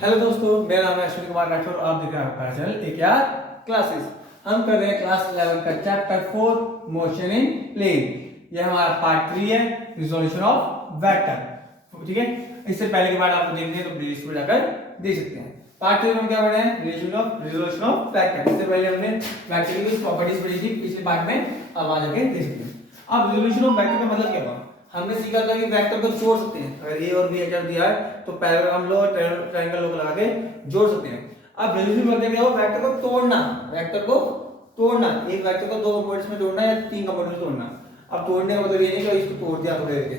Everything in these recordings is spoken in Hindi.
हेलो दोस्तों, मेरा नाम है अश्विन कुमार राठौर। आप देख रहे हैं हमारा चैनल एक यार क्लासेस। हम कर रहे हैं क्लास 11 का चैप्टर 4 मोशन इन प्लेन। यह हमारा पार्ट 3 है, रिजोल्यूशन ऑफ वेक्टर। ठीक है, इससे पहले के बाद आपको देखने हैं तो प्लेलिस्ट में जाकर देख सकते हैं। पार्ट 3 में क्या पढ़े हैं? Resolution of vector. इससे पहले हमने वेक्टर की कुछ प्रॉपर्टीज पढ़ी थी पिछले पार्ट में, अब वहां जाके देख सकते हैं। अब रिजोल्यूशन ऑफ वेक्टर का मतलब क्या हुआ? हमने सीखा था कि वेक्टर को जोड़ सकते हैं। अगर ए और बी वेक्टर दिया है तो पैरेलल लो ट्रायंगल लो लगा के जोड़ सकते हैं। अब रिजोल्यूशन मतलब क्या हो? वेक्टर को तोड़ना, वेक्टर को तोड़ना। एक वेक्टर को दो कंपोनेंट्स में तोड़ना या तीन कंपोनेंट्स में तोड़ना। अब तोड़ने का मतलब ये नहीं कि इसको तोड़ दिया थोड़े देर के,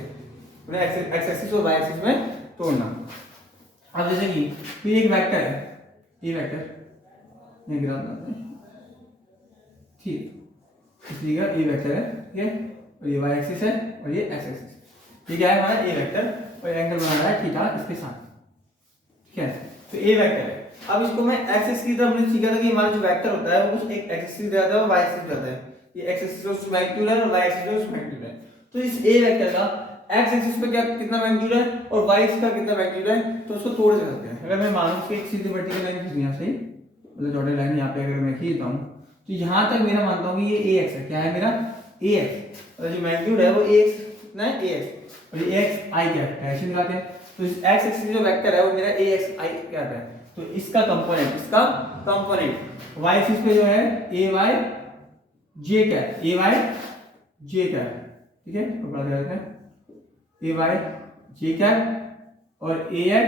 एक्स एक्सिस और वाई एक्सिस में तोड़ना। अब जैसे कि एक वेक्टर है, ये वेक्टर ये ग्राफ बनाते हैं, ठीक, इसलिए ये वेक्टर है, ठीक है, और ये y एक्सिस है और ये x एक्सिस। ये क्या है हमारा? a वेक्टर, और एंगल बना रहा है थीटा इसके साथ, ठीक है। तो a वेक्टर है। अब इसको मैं x एक्सिस की तरफ हमने सीखा था कि हमारा जो वेक्टर होता है वो कुछ एक x एक्सिस पे रहता है और y एक्सिस पे रहता है। ये x एक्सिस पे उसका मैग्नीट्यूड है और y एक्सिस पे उसका मैग्नीट्यूड है। तो इस a वेक्टर का x एक्सिस पे क्या कितना मैग्नीट्यूड है और y एक्सिस का कितना मैग्नीट्यूड है, तो उसको तोड़ सकते हैं। अगर मैं मानूं कि एक सीधी वर्टिकल लाइन खींचनी है, सही, मतलब डॉटेड लाइन यहां पे अगर मैं खींचता हूं तो यहां तक मेरा मानता हूं कि ये ax है। क्या है मेरा? ax, और जो मैग्नीट्यूड है वो ax कितना है? ax, और ये ax i क्या है? डायरेक्शन दिखाते हैं। तो इस x एक्सिस जो वेक्टर है वो मेरा ax i क्या है? तो इसका कंपोनेंट y एक्सिस पे जो है ay j क्या है? ay j क्या है? ठीक है, तो पढ़ा जाता है ay j क्या है और ax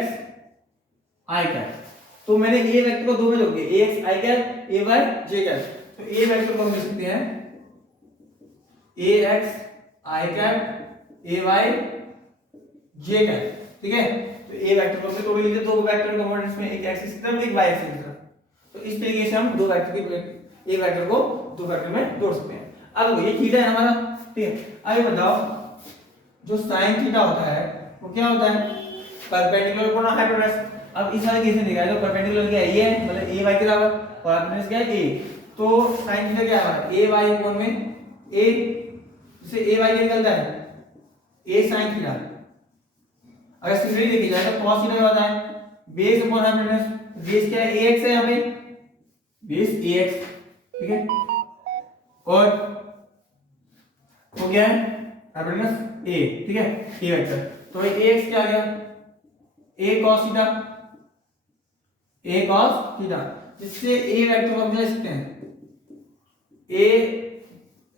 i क्या है। तो मैंने a वेक्टर को दो में जोड़ दिया, ax i क्या है, ay j क्या है। तो a वेक्टर को हम लिख सकते हैं ax i cap ay j cap, ठीक है। तो a वेक्टर को हमने तोड़ लिया, दो वेक्टर कंपोनेंट्स में, एक एक्सिस की तरफ एक y एक्सिस की तरफ। तो इस तरीके से हम दो वेक्टर के एक वेक्टर को दो वेक्टर में तोड़ सकते हैं। अब ये थीटा है हमारा, ठीक है। अब ये बताओ जो sin थीटा होता है वो क्या होता है? Perpendicular upon hypotenuse. अब इस वाले केस में देखा है तो परपेंडिकुलर क्या है? ये है, मतलब a y के बराबर, और हाइपोटेनस क्या है? a। तो sin थीटा क्या है? a y अपॉन में a, इससे a y निकलता है a sin थीटा। अगर सिमिलरली देखी जाए तो cos थीटा क्या होता है? Base upon hypotenuse. बेस क्या है? ax है, यहाँ पे बेस ax, ठीक है, और हो गया है हाइपोटेनस a, ठीक है, a वेक्टर। तो ये ax क्या आ गया? a cos theta, a cos theta, जिससे a वेक्टर को हम ले सकते हैं a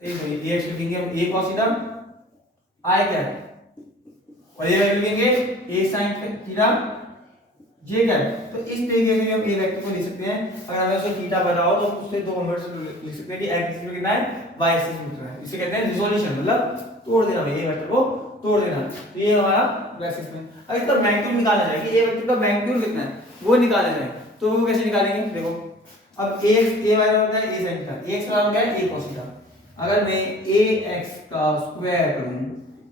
ax लिखेंगे हम a cos थीटा, i क्या है, और ये वेक्टर लिखेंगे a sin थीटा j क्या है। तो इस तरीके से हम a वेक्टर को लिख सकते हैं। अगर हमें उसको थीटा पता हो तो उससे दो कंपोनेंट्स लिख सकते हैं कि x एक्सिस पे कितना है, y एक्सिस पे कितना है। इसे कहते हैं रिजोल्यूशन, मतलब तोड़ देना, भाई a वेक्टर को तोड़ देना। तो ये हमारा एक्सिस में। अब इसका मैग्नीट्यूड निकालना है कि a वेक्टर का मैग्नीट्यूड कितना है वो निकालना है। तो वो कैसे निकालेंगे? देखो, अब a y होता है a sin थीटा, ax का क्या है? a cos theta. अगर मैं ax का स्क्वायर करूं,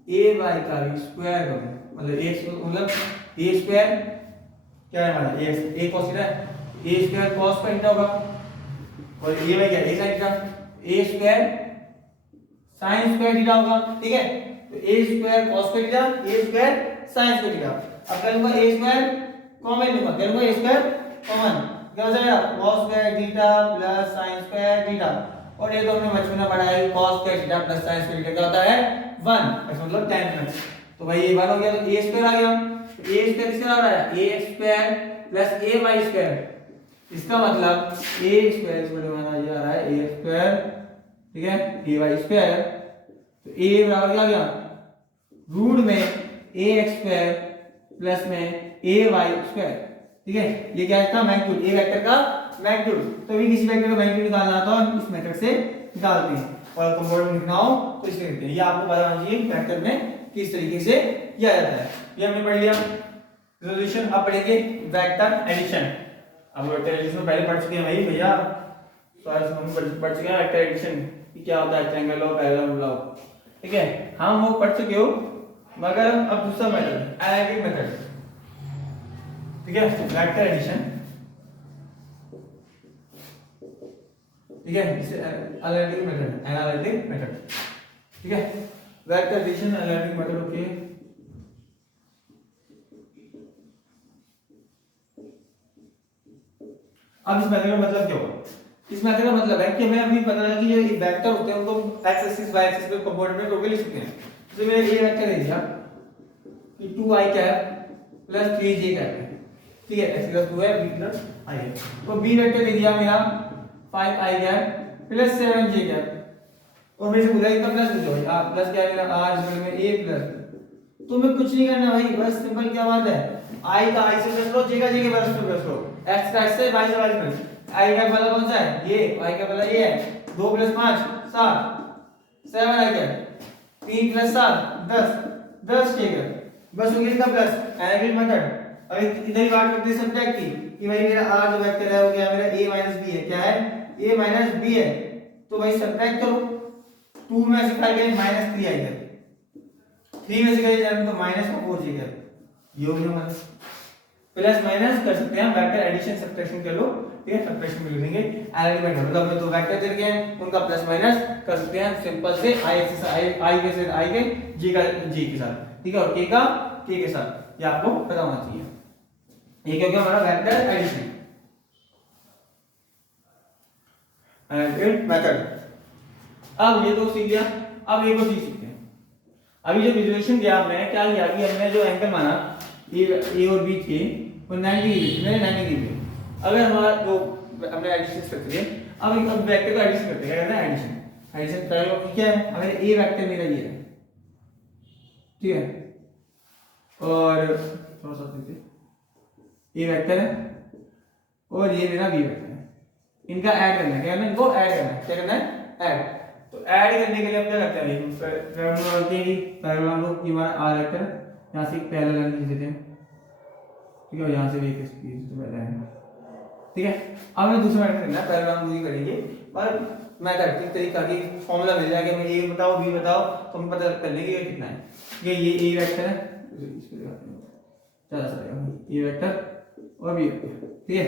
ay का भी स्क्वायर करूं, मतलब x मतलब a स्क्वायर क्या है हमारा? ax, a cos theta, a square cos का थीटा होगा, और a y क्या है? a sin theta, a square sin square theta होगा, ठीक है। तो a स्क्वायर cos का theta, a square sin square theta. अब क्या लूंगा? a स्क्वायर कॉमन लूंगा, क्या लूंगा? a स्क्वायर कॉमन, क्या हो जाएगा? cos square theta plus sin square theta. और ये तो हमने बचपन में पढ़ा है, cos square theta plus sin square theta क्या होता है? 1, इसका मतलब tan में। तो भाई ये 1 हो गया, तो a स्क्वायर आ गया। तो a स्क्वायर किससे आ रहा है? a square plus a y square. इसका मतलब a स्क्वायर इसमें हमारा ये आ रहा है a स्क्वायर, ठीक है, a y स्क्वायर। तो a बराबर क्या आ गया? रूट में a x स्क्वायर प्लस में a y स्क्वायर, ठीक है। ये क्या था? मैग्नीट्यूड, a वेक्टर का मैग्नीट्यूड। तो भी किसी वेक्टर का मैग्नीट्यूड निकालना तो हम इस मेथड से निकालते हैं, और कंपोनेंट लिखना हो तो इससे लिखते हैं। ये आपको पता होना चाहिए वेक्टर में किस तरीके से किया जाता है। ये हमने पढ़ लिया रिजोल्यूशन। अब पढ़ेंगे वेक्टर एडिशन। अब वेक्टर एडिशन पहले पढ़ चुके हैं भाई भैया, सॉरी हम पढ़ चुके हैं वेक्टर एडिशन कि क्या होता है, ट्रायंगल लो, पैरेलल लो, ठीक है, हम वो पढ़ चुके हो। मगर अब दूसरा मेथड, एनालिटिक मेथड, ठीक है, वेक्टर एडिशन, ठीक है, इसे एनालिटिक मेथड, ठीक है, vector addition analytic method. Okay, अब इस मेथड का मतलब क्या होगा? इस मेथड का मतलब है कि हमें अभी पता लगा कि जो वेक्टर होते हैं उनको एक्स एक्सिस वाई एक्सिस पे कंपोनेंट में टोटल लिख सकते हैं। तो मैंने ये वेक्टर दे दिया कि 2i cap plus 3j cap है, ठीक है, x प्लस 2 है b प्लस i है। तो b वेक्टर दे दिया मेरा 5i cap plus 7j cap, और मेरे से बोला इनका प्लस दे दो। आप प्लस क्या है मेरा r इक्वल में a प्लस, तुम्हें कुछ नहीं करना भाई, बस सिंपल क्या बात है, i का i से प्लस लो, j का j के प्लस लो, x का x से y से y प्लस। i का वाला कौन सा है? ये y का वाला ये है, 2 + 5 7 7 i का 3 + 7 10 10 j का बस हो गया इसका प्लस एनालिटिक मेथड। अब इधर ही बात करते हैं सब्जेक्ट की कि भाई मेरा r जो वेक्टर है वो क्या है मेरा a - b है, क्या है a - b है। तो भाई सब्ट्रैक्ट करो, 2 में से क्या गया -3 आएगा, 3 में से क्या जाएगा तो -4 जाएगा, ये हो गया हमारा। प्लस माइनस कर सकते हैं हम, वेक्टर एडिशन सब्ट्रैक्शन कर लो, ठीक है, सब्ट्रैक्शन में लिखेंगे एलिमेंट मतलब हमें दो वेक्टर दे दिए हैं उनका प्लस माइनस कर सकते हैं सिंपल से i एक्सिस i के साथ i के j का j के साथ, ठीक है, और k का k के साथ, ये आपको पता होना चाहिए। ये क्या हो गया हमारा वेक्टर एडिशन मेथड। अब ये तो सीख लिया, अब एक और चीज सीखते हैं। अभी जो रिजोल्यूशन दिया हमने क्या किया कि हमने जो एंगल माना ए और बी थे वो 90 डिग्री 90 डिग्री। अगर हमारा जो हमने एडिशन करते हैं, अब वेक्टर का एडिशन करते हैं, क्या करना है एडिशन। एडिशन करेंगे क्या है, अगर ए वेक्टर मेरा ये है, ठीक है, और थोड़ा सा देखते ए वेक्टर है और ये मेरा बी वेक्टर है, इनका ऐड करना है, क्या करना है इनको ऐड करना है, क्या करना है ऐड। तो ऐड करने के लिए हम क्या करते हैं भाई, पैरेलल लो कि हमारा आर वेक्टर यहां से एक पैरेलल लाइन खींच देते हैं, ठीक है, यहां से भी एक स्पीड तो पहले है, ठीक है। अब हमें दूसरा मेथड करना है, पहले हम वही करेंगे और मेथड की तरीका की फार्मूला मिल जाएगा, हमें ए बताओ बी बताओ तो हम पता कर लेंगे ये कितना है। ये ए वेक्टर है, इसको दिखाते हैं ज्यादा सही रहेगा, ए वेक्टर और बी वेक्टर, ठीक है।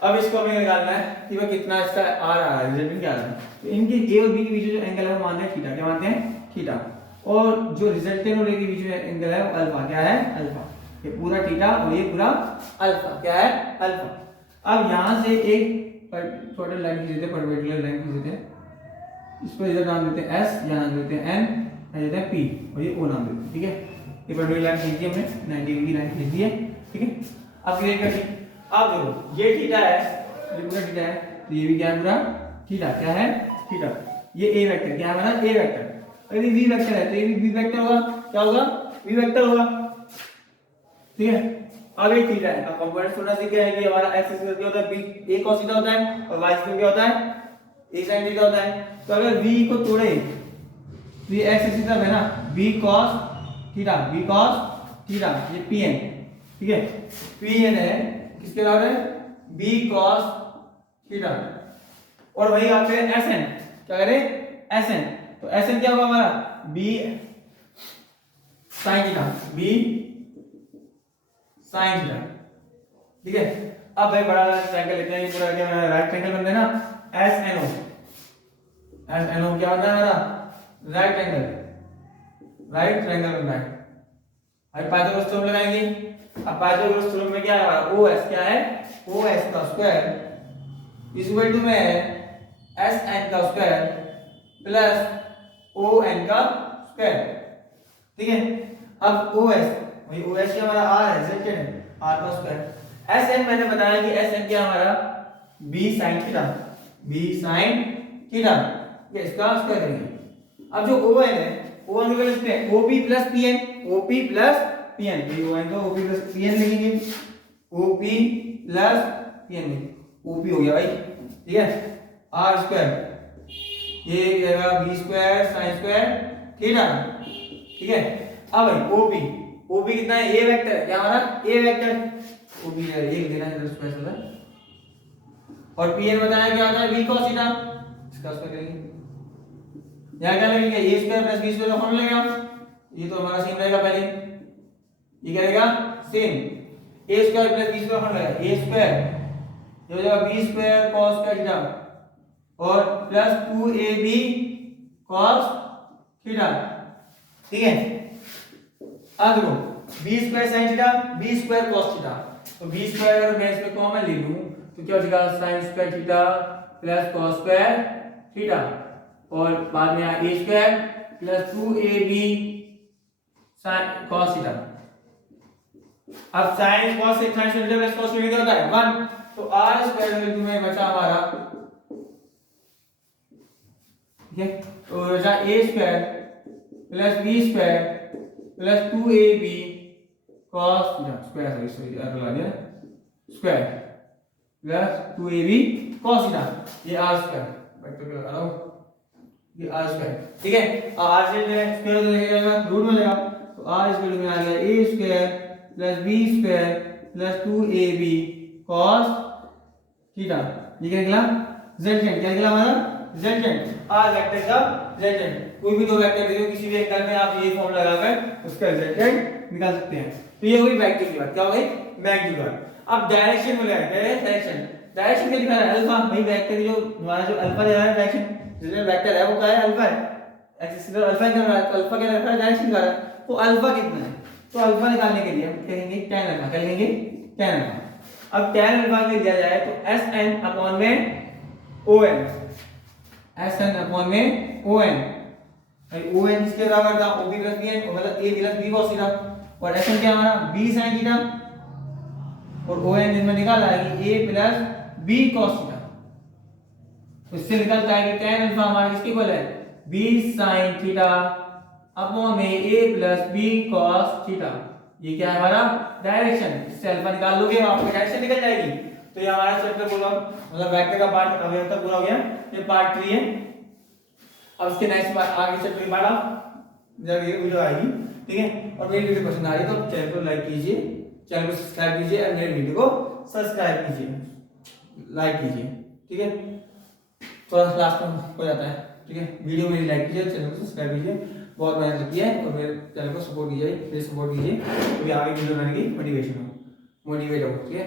अब इसको हमें निकालना है कि वह कितना इसका आ रहा है, रिजल्टेंट क्या आ रहा है। तो इनके ए और बी के बीच जो एंगल है वो मानते हैं थीटा, क्या मानते हैं थीटा, और जो रिजल्टेंट और ए के बीच में एंगल है वो अल्फा, क्या है अल्फा। ये पूरा थीटा और ये पूरा अल्फा, क्या है अल्फा। अब यहां से एक टोटल लाइन खींच देते हैं, परपेंडिकुलर लाइन खींच देते हैं, इसको इधर नाम देते हैं s, यहां नाम देते हैं n, यहां देते हैं p और ये o नाम देते हैं, ठीक है। ये परपेंडिकुलर लाइन खींच दी हमने, 90 डिग्री लाइन खींच दी है, ठीक है। अब क्लियर कर दी। अब देखो ये थीटा है, ये पूरा थीटा है, तो ये भी क्या है पूरा थीटा, क्या है थीटा। ये a वेक्टर क्या है हमारा a वेक्टर, अगर ये v वेक्टर है तो ये भी v वेक्टर होगा, क्या होगा v वेक्टर होगा, ठीक है। अब ये थीटा है, अब कंपोनेंट थोड़ा सा क्या है कि हमारा x एक्सिस क्या होता है b a cos थीटा होता है और y एक्सिस क्या होता है a sin थीटा होता है। तो अगर v को तोड़े तो ये x एक्सिस है ना b cos theta, b cos theta, ये pn, ठीक है, pn है किसके बराबर है b cos थीटा, और वही आते हैं sn, क्या करें sn, तो sn क्या होगा हमारा b sin theta, b sin theta, ठीक है। अब भाई बड़ा ट्रायंगल लेते हैं, पूरा क्या राइट ट्रायंगल बनता है ना SNO, SNO क्या होता है हमारा राइट ट्रायंगल बनता है। अब पाइथागोरस थ्योरम लगाएंगे। अब पाइथागोरस थ्योरम में क्या है हमारा OS, क्या है OS का स्क्वायर इक्वल टू में SN का स्क्वायर प्लस ON का स्क्वायर, ठीक है। अब OS वही OS क्या हमारा R है, रिजल्टेंट है, R का स्क्वायर। SN मैंने बताया कि SN क्या हमारा B sin theta, B sin theta, ये इसका स्क्वायर करेंगे। अब जो ON है, ON को लिखते हैं OP plus PN, OP plus PN, ये ON को OP प्लस PN लिखेंगे, OP प्लस PN, OP हो गया भाई, ठीक है, R स्क्वायर, ये जाएगा B square sin square theta, ठीक है। अब भाई OP कितना है A वेक्टर है, क्या हमारा A वेक्टर, OP है एक देना है स्क्वायर होता है, और PN बताया क्या होता है B cos थीटा, इसका स्क्वायर करेंगे। यहां क्या लगेगा a square plus b square का फॉर्मूला लगेगा, ये तो हमारा सेम रहेगा, पहले ये क्या रहेगा same, a square plus b square formula है a स्क्वायर, ये हो जाएगा b square cos square theta और प्लस 2ab cos थीटा, ठीक है। अब देखो b square sin theta b square cos theta, तो b स्क्वायर अगर मैं इसमें कॉमन ले लूं तो क्या हो जाएगा sin square theta plus cos square theta और बाद में a square plus 2ab sin cos theta. अब sin cos से sin theta plus cos theta क्या होता है 1, तो r स्क्वायर में तुम्हें बचा हमारा, ठीक है, तो बचा a square plus b square plus 2ab cos theta square, sorry यार लगा दिया square plus 2ab cos theta, ये r स्क्वायर वेक्टर पे लगा रहा हूं, ये r स्क्वायर, ठीक है। r से स्क्वायर हो जाएगा रूट में जाएगा, तो r स्क्वायर में आ गया a square plus b square plus 2ab cos theta, ये क्या निकला z, क्या निकला हमारा z, r वेक्टर का z। कोई भी दो वेक्टर दे दो किसी भी एंगल में, आप ये फॉर्म लगाकर उसका z निकाल सकते हैं। तो ये हो गई वेक्टर की बात, क्या हो गई मैग्नीट्यूड की बात। अब डायरेक्शन में लगाते हैं, डायरेक्शन डायरेक्शन क्या दिखा रहा है अल्फा, भाई वेक्टर जो हमारा जो अल्फा दिखा रहा है डायरेक्शन जो वेक्टर है वो क्या है अल्फा है, एक्सिस का अल्फा क्या रहा है, अल्फा क्या रखा है डायरेक्शन दिखा रहा है, तो अल्फा कितना है, तो अल्फा निकालने के लिए हम कहेंगे tan अल्फा, क्या लिखेंगे tan अल्फा। अब tan अल्फा के दिया जाए तो sn अपॉन में on, sn अपॉन में on, भाई on किसके बराबर था ob प्लस bn, मतलब a plus b cos theta, और sn क्या हमारा b sin थीटा, और on जिसमें निकाला है कि a plus b cos theta, उससे निकलता है कि tan अल्फा हमारा किसके इक्वल है b sin थीटा अपॉन में a plus b cos theta. ये क्या है हमारा डायरेक्शन, इससे अल्फा निकाल लोगे आपकी डायरेक्शन निकल जाएगी। तो ये हमारा चैप्टर पूरा मतलब वेक्टर का पार्ट अभी तक पूरा हो गया, ये पार्ट 3 है। अब इसके नेक्स्ट पार्ट आगे चैप्टर की पार्ट आप जब ये वीडियो आएगी, ठीक है। और मेरी वीडियो पसंद आ रही है तो चैनल को लाइक कीजिए, चैनल को सब्सक्राइब कीजिए और मेरे वीडियो को सब्सक्राइब कीजिए, लाइक कीजिए, ठीक है। थोड़ा लास्ट में हो जाता है, ठीक है। वीडियो मेरी लाइक कीजिए, चैनल को सब्सक्राइब कीजिए, बहुत मेहनत लगती है, और मेरे चैनल को सपोर्ट कीजिए, प्लीज सपोर्ट कीजिए, क्योंकि आगे वीडियो बनाने की मोटिवेशन हो, मोटिवेट हो, ठीक है।